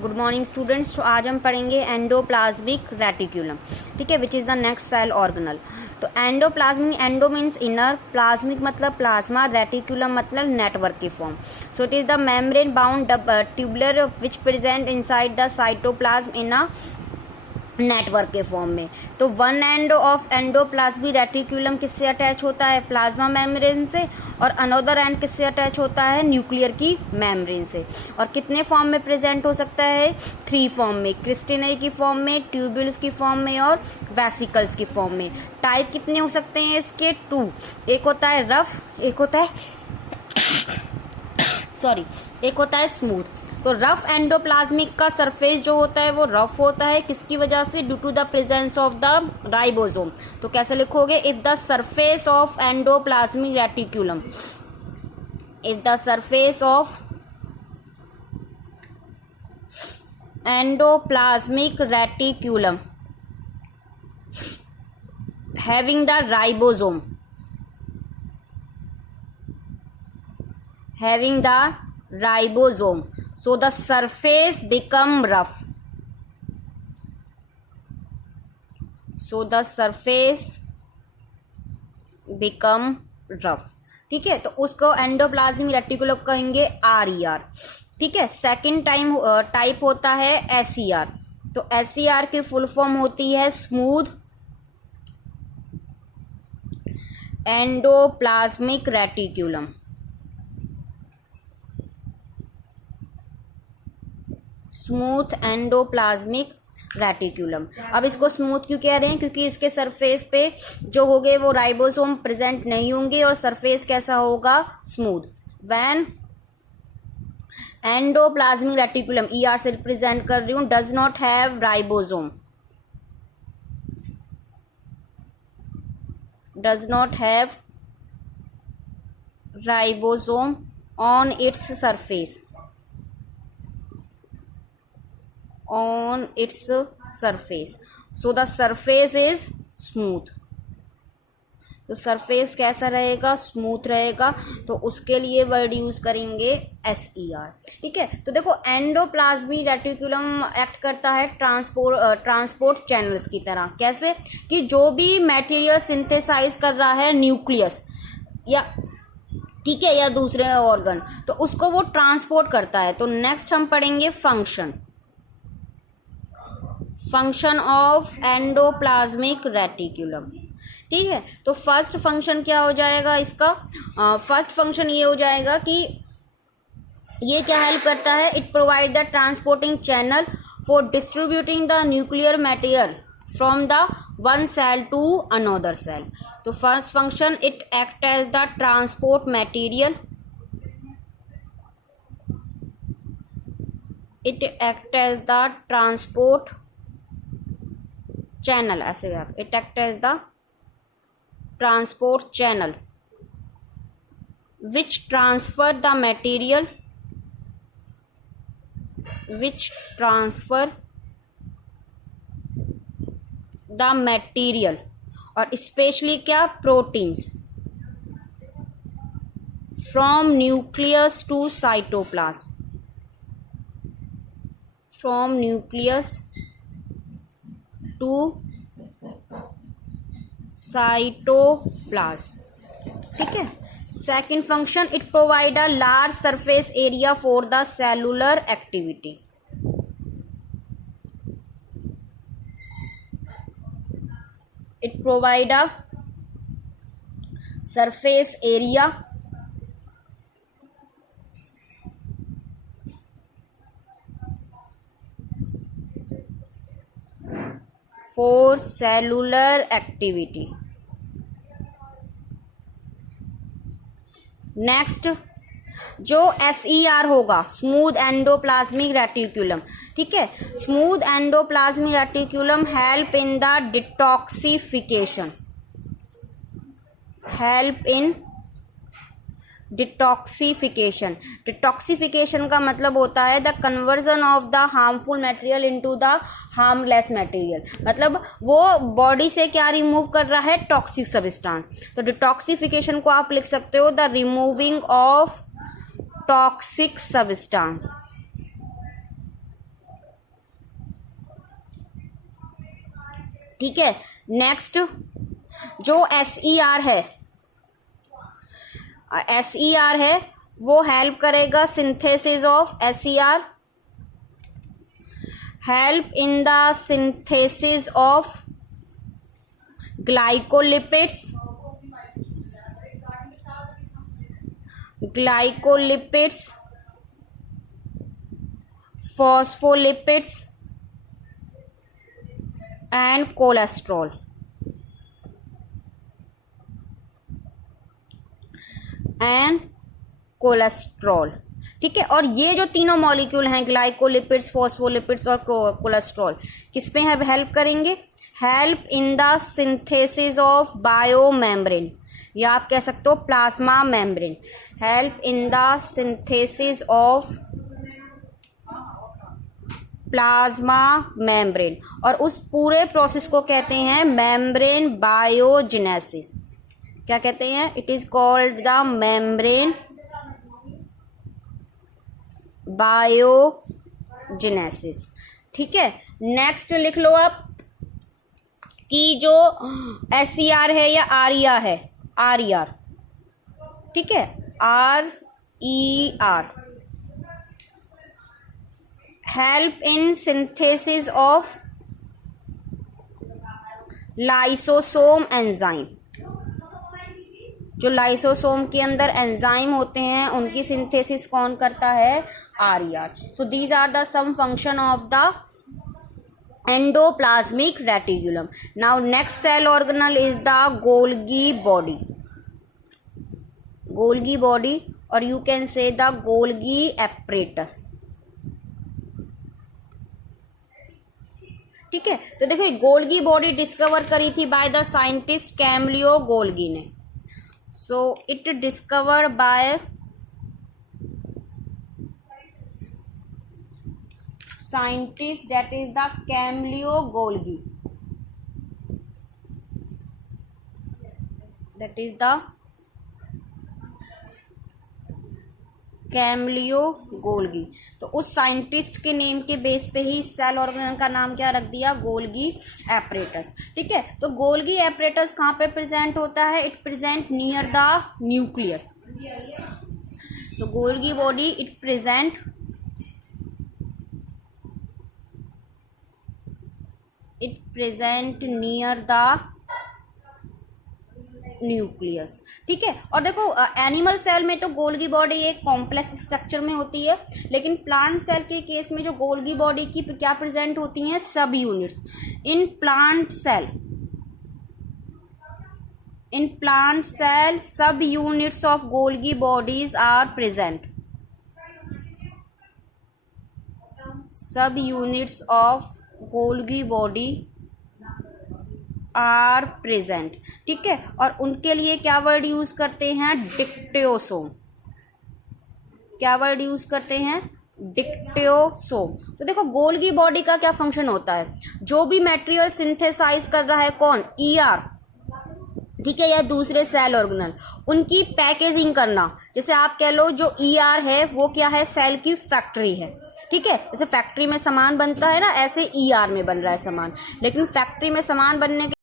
Good morning students. तो आज हम पढ़ेंगे एंडोप्लाज्मिक रेटिक्यूलम, ठीक है, which is the next cell organelle. तो endoplasmic, endo means inner, plasmic मतलब प्लाज्मा, रेटिक्यूलम मतलब नेटवर्क की form. So it is the membrane bound tubular which present inside the cytoplasm in a network के form में। तो one end of endoplasmic reticulum किससे attach होता है? Plasma membrane से। और अनदर एंड किससे अटैच होता है? न्यूक्लियर की मेम्ब्रेन से। और कितने फॉर्म में प्रेजेंट हो सकता है? 3 फॉर्म में, क्रिस्टिनरी की फॉर्म में, ट्यूब्यूल्स की फॉर्म में और वेसिकल्स की फॉर्म में। टाइप कितने हो सकते हैं इसके? 2। एक होता है रफ, एक होता है एक होता है स्मूथ। तो रफ एंडोप्लाज्मिक का सरफेस जो होता है वो रफ होता है, किसकी वजह से? Due to the presence of the ribosome. तो कैसे लिखोगे? If the surface of endoplasmic reticulum, if the surface of endoplasmic reticulum having the ribosome, so the surface become rough, ठीक है। तो उसको एंडोप्लाज्मिक रेटिकुलम कहेंगे RER, ठीक है। सेकंड टाइप होता है SER। तो SER की फुल फॉर्म होती है smooth endoplasmic reticulum. Smooth endoplasmic reticulum. अब इसको स्मूथ क्यों कह रहे हैं? क्योंकि इसके सरफेस पे जो होंगे वो राइबोसोम प्रेजेंट नहीं होंगे और सरफेस कैसा होगा? Smooth. When endoplasmic reticulum, ER से रिप्रेजेंट कर रही हूं, does not have ribosome, does not have ribosome on its surface, so the surface is smooth। तो सरफेस कैसा रहेगा? स्मूथ रहेगा। तो उसके लिए वर्ड यूज करेंगे SER, ठीक है। तो देखो एंडोप्लाज्मिक रेटिक्यूलम एक्ट करता है ट्रांसपोर्ट चैनल्स की तरह। कैसे? कि जो भी मटेरियल सिंथेसाइज कर रहा है न्यूक्लियस या, ठीक है, या दूसरे ऑर्गन, तो उसको वो ट्रांसपोर्ट करता है। तो नेक्स्ट हम पढ़ेंगे फंक्शन ऑफ एंडोप्लाज्मिक रेटिक्यूलम, ठीक है। तो फर्स्ट फंक्शन क्या हो जाएगा इसका? फर्स्ट फंक्शन ये हो जाएगा कि ये क्या हेल्प करता है? It provide the transporting channel for distributing the nuclear material from the one cell to another cell. तो first function, it act as the transport material, it act as the transport channel, ऐसे याद, it act as the transport channel which transfer the material और especially क्या? Proteins from nucleus to cytoplasm, cytoplasm, ठीक है। Second function, it provide a large surface area for the cellular activity. It provide a surface area for cellular activity। Next जो SER होगा, smooth endoplasmic reticulum, ठीक है। Smooth endoplasmic reticulum help in the detoxification, detoxification का मतलब होता है the conversion of the harmful material into the harmless material. मतलब वो बॉडी से क्या रिमूव कर रहा है? Toxic substance. तो डिटॉक्सिफिकेशन को आप लिख सकते हो the removing of toxic substance, ठीक है। नेक्स्ट जो SER है, SER है वो हेल्प करेगा synthesis of SER, help in the synthesis of glycolipids, phospholipids and cholesterol। ठीक है। और ये जो तीनों मॉलिक्यूल हैं, ग्लाइकोलिपिड्स, फॉस्फोलिपिड्स और कोलेस्ट्रॉल, किस पे हेल्प करेंगे? Help in the synthesis of biomembrane, या आप कह सकते हो plasma membrane. Help in the synthesis of plasma membrane, और उस पूरे प्रोसेस को कहते हैं मेम्ब्रेन बायोजेनेसिस। क्या कहते हैं? It is called the membrane biogenesis. ठीक है। नेक्स्ट लिख लो आप कि जो SER है या RER है, RER, ठीक है, RER, help in synthesis of lysosome enzyme. जो लाइसोसोम के अंदर एंजाइम होते हैं उनकी सिंथेसिस कौन करता है? RER। So these are the some function of the endoplasmic reticulum. Now next cell organelle is the Golgi body. Golgi body, और you can say the Golgi apparatus. ठीक है। तो देखो गोल्गी बॉडी डिस्कवर करी थी by the scientist Camillo Golgi ने। So it discover by scientist, that is the Camillo Golgi, that is the Camillo Golgi. तो उस साइंटिस्ट के नेम के बेस पे ही सेल ऑर्गेनल का नाम क्या रख दिया? Golgi apparatus. ठीक है। तो गोल्गी एपरेटस कहाँ पे प्रेजेंट होता है? It present near the nucleus. तो Golgi body it present near the nucleus. ठीक है। और देखो एनिमल सेल में तो गोल्गी बॉडी एक कॉम्प्लेक्स स्ट्रक्चर में होती है, लेकिन प्लांट सेल के केस में जो गोल्गी बॉडी की क्या प्रेजेंट होती हैं? Subunits. In plant cell subunits of Golgi bodies are present. Subunits of Golgi body are present. ठीक है। और उनके लिए क्या वर्ड यूज करते हैं? डिक्टियोसोम। क्या वर्ड यूज करते हैं? डिक्टियोसोम। तो देखो गोल्गी बॉडी का क्या फंक्शन होता है? जो भी मटेरियल सिंथेसाइज कर रहा है कौन? ER, ठीक है, या दूसरे सेल ऑर्गेनल, उनकी पैकेजिंग करना। जैसे आप कह लो जो ER है वो क्या है? सेल की फैक्ट्री है। ठीक है। जैसे फैक्ट्री में सामान बनता है ना, ऐसे ER में बन रहा है सामान, लेकिन फैक्ट्री में सामान बनने के